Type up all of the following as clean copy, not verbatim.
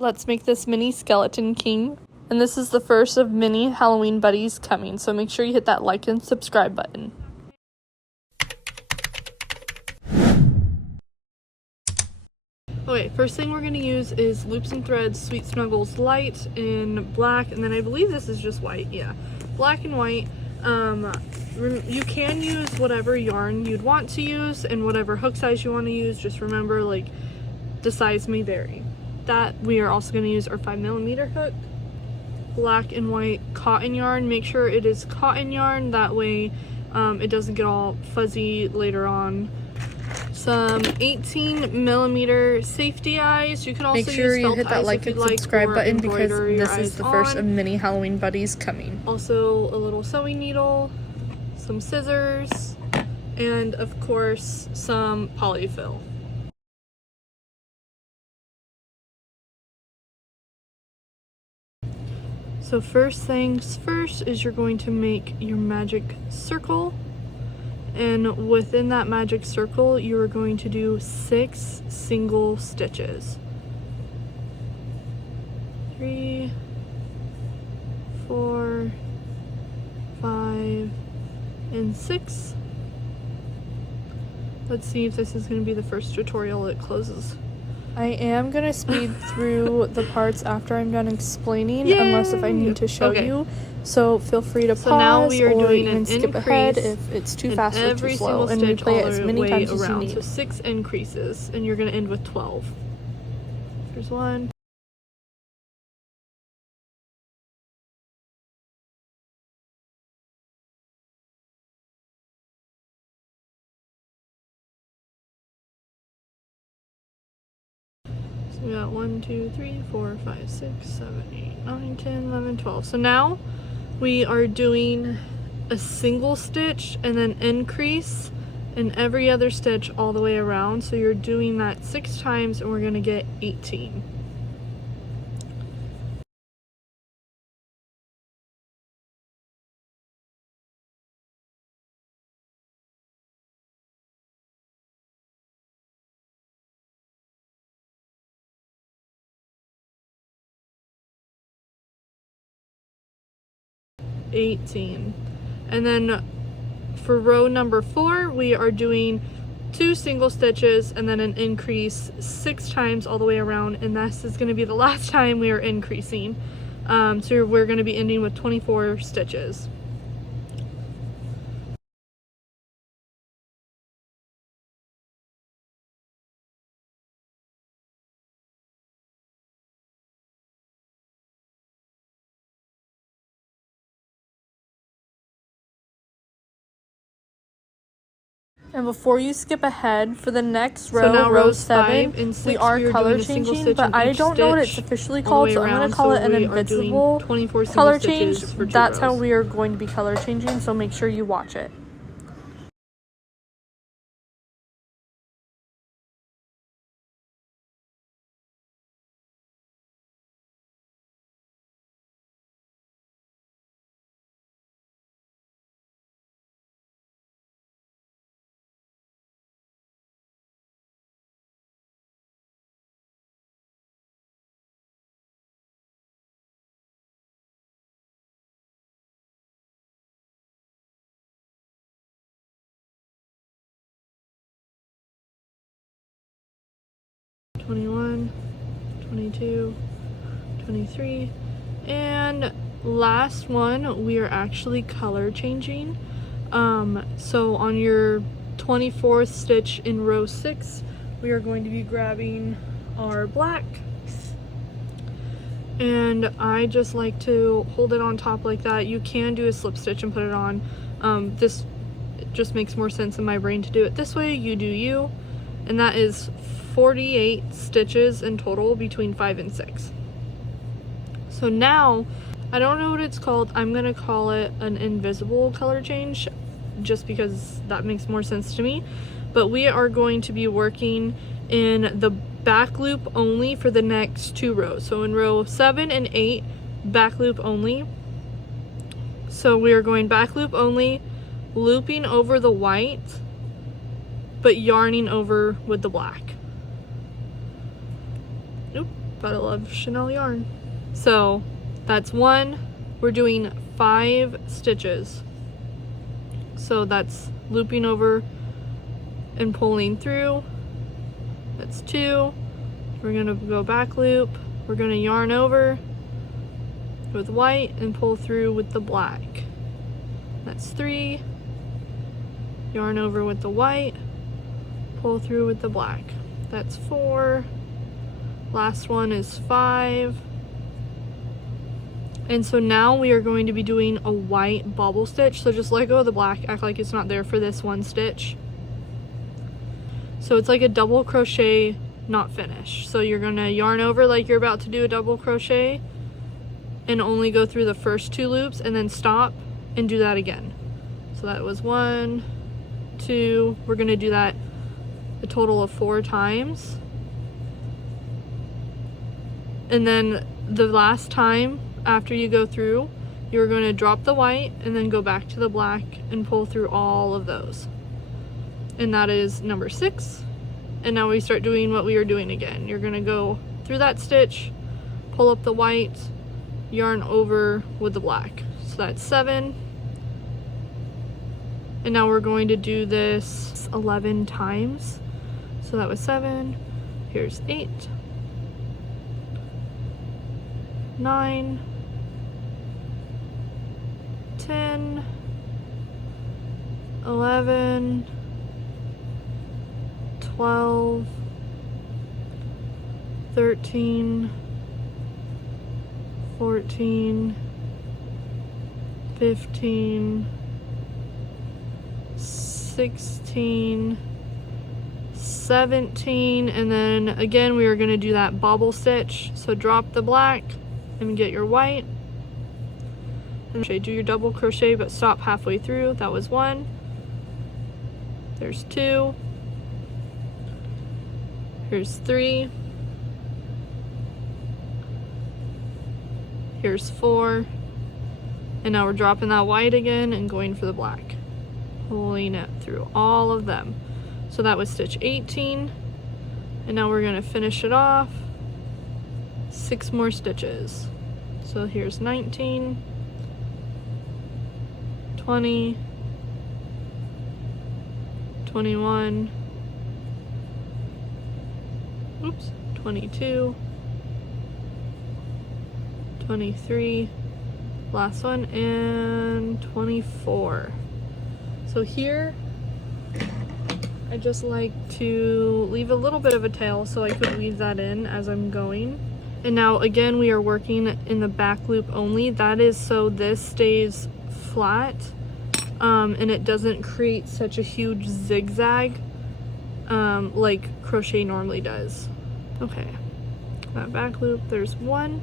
Let's make this mini skeleton king. And this is the first of many Halloween buddies coming, so make sure you hit that like and subscribe button. Okay, first thing we're going to use is Loops and Threads Sweet Snuggles Light in black, and then I believe this is just white, yeah. Black and white. You can use whatever yarn you'd want to use and whatever hook size you want to use. Just remember, like, the size may vary. That we are also going to use our 5mm hook. Black and white cotton yarn. Make sure it is cotton yarn, that way it doesn't get all fuzzy later on. Some 18mm safety eyes. You can also make sure use you hit that like and subscribe button because this is the first of many Halloween buddies coming. Also a little sewing needle, some scissors, and of course some polyfill. So first things first is you're going to make your magic circle, and within that magic circle you are going to do 6 single stitches. 3, 4, 5, and 6. Let's see if this is going to be the first tutorial it closes. I am going to speed through the parts after I'm done explaining. Yay! Unless if I need to show you. So feel free to pause now we are or doing even skip ahead if it's too fast or too slow, and replay it as many times as you need. So 6 increases, and you're going to end with 12. There's 1. We got 1, 2, 3, 4, 5, 6, 7, 8, 9, 10, 11, 12. So now we are doing a single stitch and then increase in every other stitch all the way around. So you're doing that 6 times and we're going to get 18. And then for row number 4 we are doing 2 single stitches and then an increase 6 times all the way around, and this is going to be the last time we are increasing. So we're going to be ending with 24 stitches. And before you skip ahead, for the next row, so now row rows 7, 5 and 6, we are color changing, but I don't know what it's officially called, so I'm going to call it an invisible color change. That's how we are going to be color changing, so make sure you watch it. (21, 22, 23), and last one we are actually color changing. So on your 24th stitch in row 6 we are going to be grabbing our black, and I just like to hold it on top like that. You can do a slip stitch and put it on. This just makes more sense in my brain to do it this way. You do you. And that is 48 stitches in total between 5 and 6. So now, I don't know what it's called. I'm going to call it an invisible color change just because that makes more sense to me. But we are going to be working in the back loop only for the next 2 rows. So in row 7 and 8, back loop only. So we are going back loop only, looping over the white, but yarning over with the black. Oop. but I love Chanel yarn. So that's 1. We're doing 5 stitches. So that's looping over and pulling through. That's 2. We're gonna go back loop. We're gonna yarn over with white and pull through with the black. That's 3. Yarn over with the white, pull through with the black. That's 4. Last one is 5. And so now we are going to be doing a white bobble stitch. So just let go of the black, act like it's not there for this one stitch. So it's like a double crochet, not finish. So you're gonna yarn over like you're about to do a double crochet and only go through the first 2 loops and then stop and do that again. So that was 1, 2, we're gonna do that a total of 4 times. And then the last time after you go through, you're going to drop the white and then go back to the black and pull through all of those. And that is number 6. And now we start doing what we were doing again. You're going to go through that stitch, pull up the white, yarn over with the black. So that's 7. And now we're going to do this 11 times. So that was 7. Here's 8, 9, 10, 11, 12, 13, 14, 15, 16, 17, and then again we are going to do that bobble stitch. So drop the black and get your white and do your double crochet but stop halfway through. That was 1. There's 2. Here's 3. Here's 4. And now we're dropping that white again and going for the black, pulling it through all of them. So that was stitch 18. And now we're going to finish it off. 6 more stitches. So here's 19, 20, 21, oops, 22, 23, last one, and 24. So here I just like to leave a little bit of a tail so I could weave that in as I'm going. And now again we are working in the back loop only. That is so this stays flat and it doesn't create such a huge zigzag like crochet normally does. Okay, that back loop, there's 1.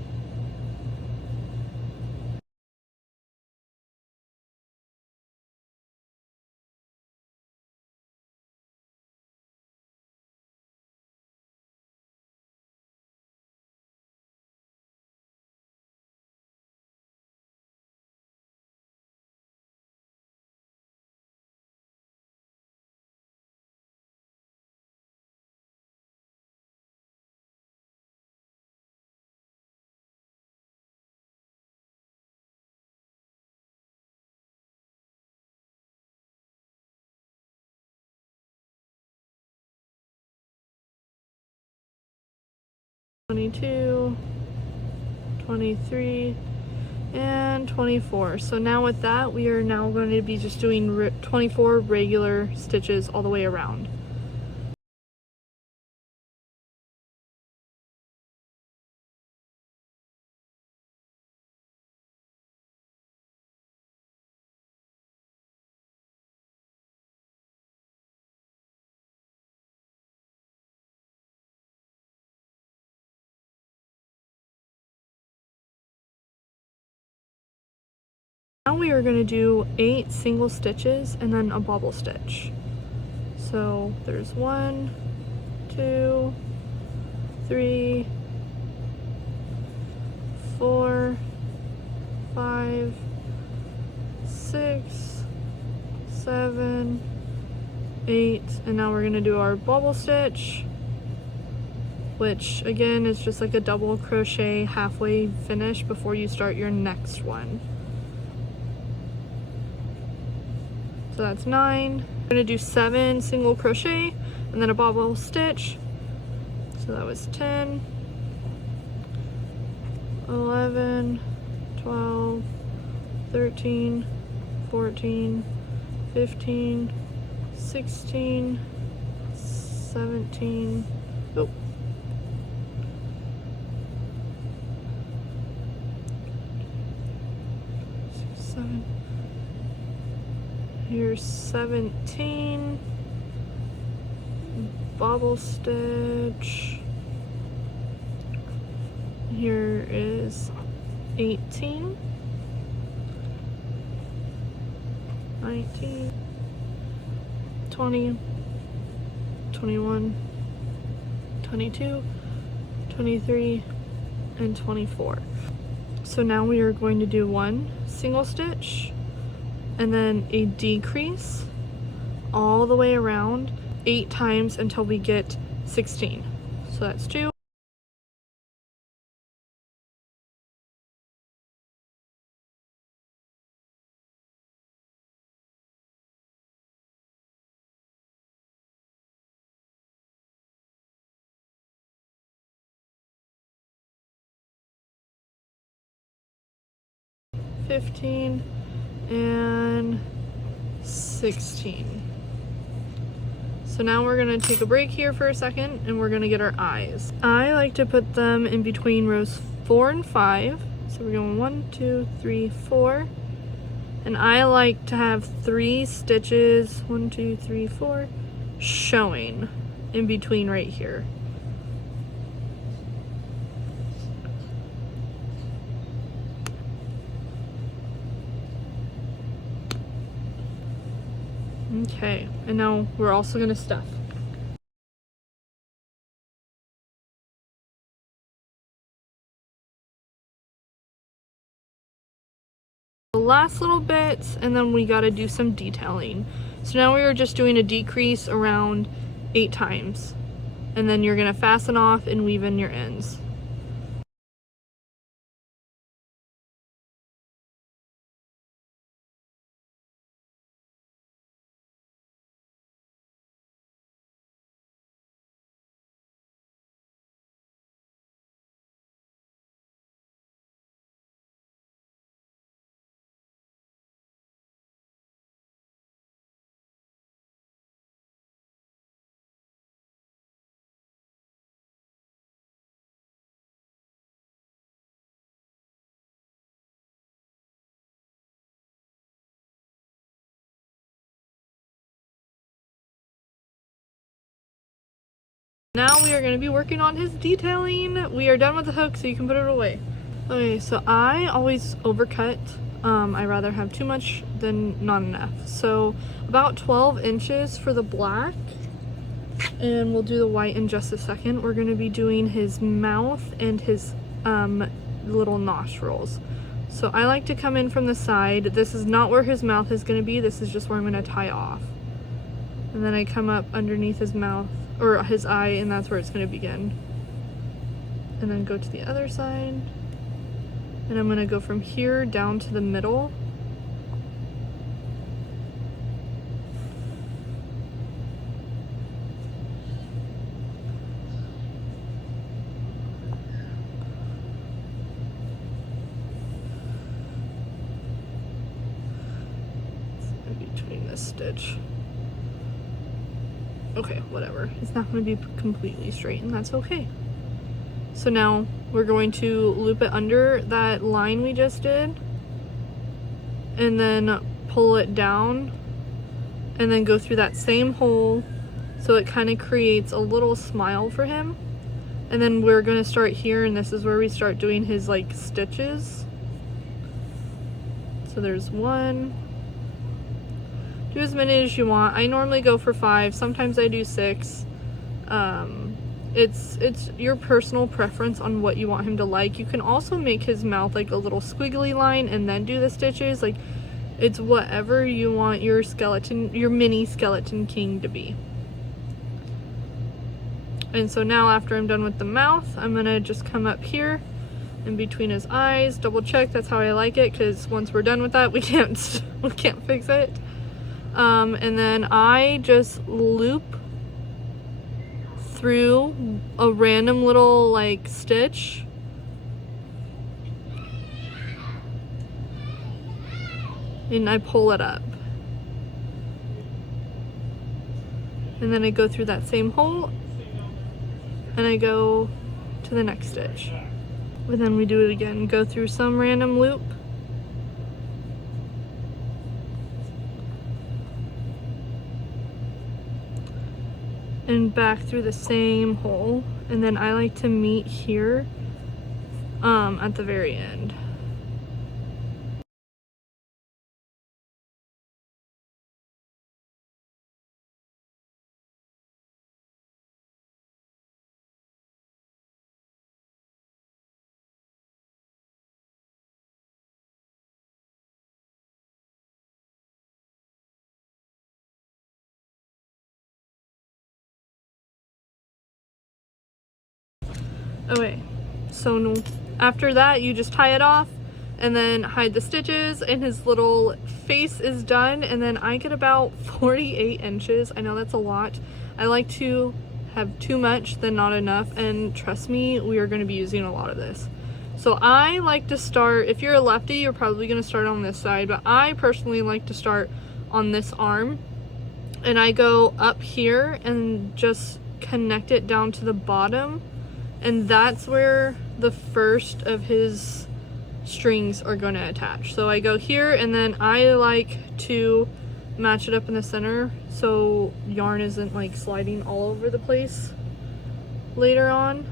(22, 23, and 24. So now with that, we are now going to be just doing 24 regular stitches all the way around. Now we are going to do 8 single stitches and then a bobble stitch. So there's 1, 2, 3, 4, 5, 6, 7, 8, and now we're going to do our bobble stitch. which again is just like a double crochet halfway finish before you start your next one. So that's 9. We're gonna do 7 single crochet and then a bobble stitch. So that was 10, 11, 12, 13, 14, 15, 16, 17, oh. 7. Here's 17. Bobble stitch. Here is 18. 19. 20. 21. 22. 23. And 24. So now we are going to do 1 single stitch and then a decrease all the way around 8 times until we get 16. So that's 2. $15 and 16. So now we're gonna take a break here for a second and we're gonna get our eyes. I like to put them in between rows 4 and 5. So we're going 1, 2, 3, 4. And I like to have 3 stitches, 1, 2, 3, 4, showing in between right here. Okay, and now we're also gonna stuff. The last little bits, and then we gotta do some detailing. So now we are just doing a decrease around 8 times, and then you're gonna fasten off and weave in your ends. Now we are going to be working on his detailing. We are done with the hook, so you can put it away. Okay, so I always overcut. I rather have too much than not enough. So about 12 inches for the black, and we'll do the white in just a second. We're going to be doing his mouth and his little nostrils. So I like to come in from the side. This is not where his mouth is going to be. This is just where I'm going to tie off. And then I come up underneath his mouth, or his eye, and that's where it's going to begin. And then go to the other side. And I'm going to go from here down to the middle. Between this stitch. Okay, whatever. It's not going to be completely straight, and that's okay. So now we're going to loop it under that line we just did, and then pull it down, and then go through that same hole, so it kind of creates a little smile for him. And then we're going to start here, and this is where we start doing his like stitches. So there's 1. Do as many as you want. I normally go for 5. Sometimes I do 6. It's your personal preference on what you want him to like. You can also make his mouth like a little squiggly line and then do the stitches. Like, it's whatever you want your skeleton, your mini skeleton king to be. And so now after I'm done with the mouth, I'm gonna just come up here in between his eyes, double check that's how I like it, because once we're done with that we can't fix it. And then I just loop through a random little like stitch, and I pull it up, and then I go through that same hole and I go to the next stitch, and then we do it again, go through some random loop, and back through the same hole, and then I like to meet here at the very end. Okay, so no, after that you just tie it off and then hide the stitches, and his little face is done. And then I get about 48 inches. I know that's a lot. I like to have too much than not enough, and trust me, we are going to be using a lot of this. So I like to start, if you're a lefty, you're probably going to start on this side, but I personally like to start on this arm, and I go up here and just connect it down to the bottom, and that's where the first of his strings are going to attach. So I go here, and then I like to match it up in the center so yarn isn't like sliding all over the place later on.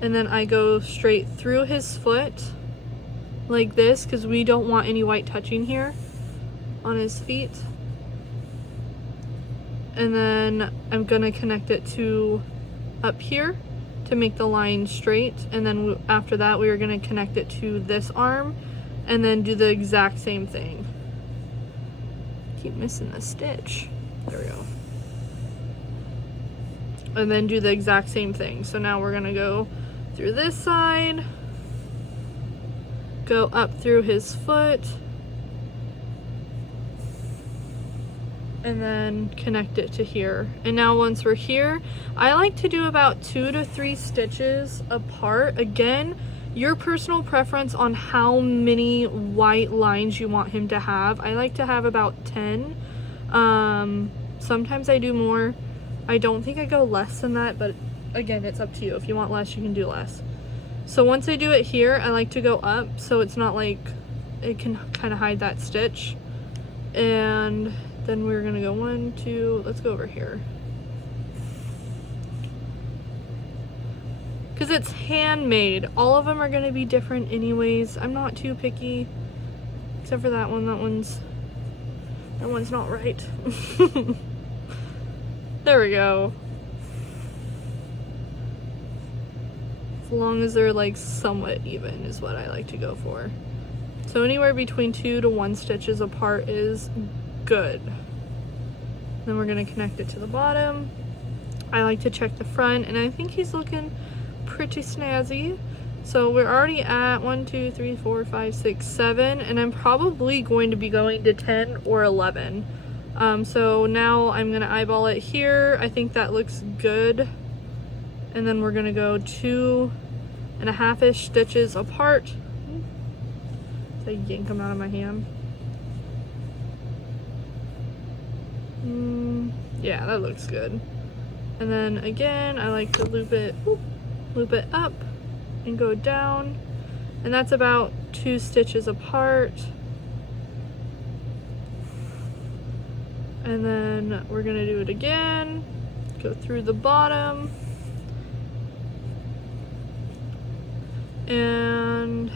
And then I go straight through his foot like this, because we don't want any white touching here on his feet. And then I'm gonna connect it to up here to make the line straight, and then after that we are going to connect it to this arm and then do the exact same thing. Keep missing the stitch. There we go. And then do the exact same thing. So now we're going to go through this side, go up through his foot, and then connect it to here. And now once we're here, I like to do about 2 to 3 stitches apart. Again, your personal preference on how many white lines you want him to have. I like to have about 10. Sometimes I do more. I don't think I go less than that, but again, it's up to you. If you want less, you can do less. So once I do it here, I like to go up so it's not like it can kind of hide that stitch. And then we're gonna go 1, 2, let's go over here. Because it's handmade. All of them are gonna be different anyways. I'm not too picky. Except for that one. That one's not right. There we go. As long as they're like somewhat even is what I like to go for. So anywhere between 2 to 1 stitches apart is good. Then we're going to connect it to the bottom. I like to check the front, and I think he's looking pretty snazzy. So we're already at 1, 2, 3, 4, 5, 6, 7, and I'm probably going to be going to 10 or 11. So now I'm going to eyeball it here. I think that looks good. And then we're going to go 2.5-ish stitches apart. So I yank them out of my hand. Yeah, that looks good. And then again, I like to loop it up and go down, and that's about 2 stitches apart. And then we're gonna do it again, go through the bottom, and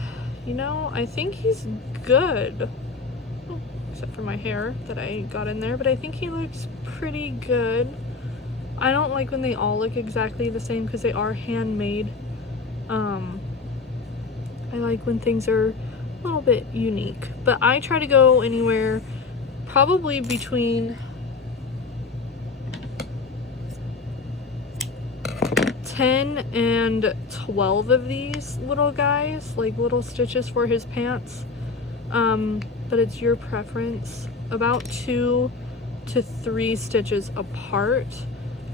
you know, I think he's good. Except for my hair that I got in there, but I think he looks pretty good. I don't like when they all look exactly the same because they are handmade. I like when things are a little bit unique, but I try to go anywhere probably between 10 and 12 of these little guys, like little stitches for his pants, but it's your preference. About 2 to 3 stitches apart.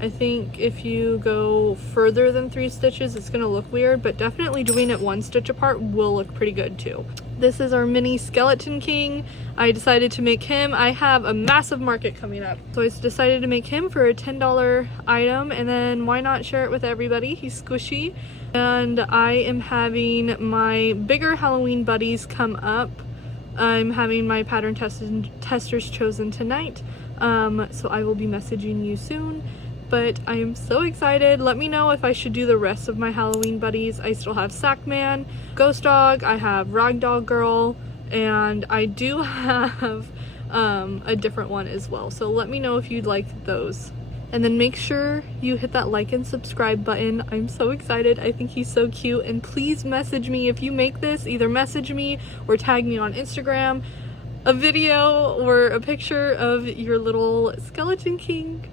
I think if you go further than 3 stitches, it's gonna look weird, but definitely doing it 1 stitch apart will look pretty good too. This is our mini skeleton king. I decided to make him. I have a massive market coming up, so I decided to make him for a $10 item, and then why not share it with everybody? He's squishy. And I am having my bigger Halloween buddies come up. I'm having my pattern testers chosen tonight, so I will be messaging you soon. But I am so excited. Let me know if I should do the rest of my Halloween buddies. I still have Sackman, Ghost Dog, I have Ragdoll Girl, and I do have a different one as well. So let me know if you'd like those. And then make sure you hit that like and subscribe button. I'm so excited. I think he's so cute. And please message me if you make this. Either message me or tag me on Instagram, a video or a picture of your little skeleton king.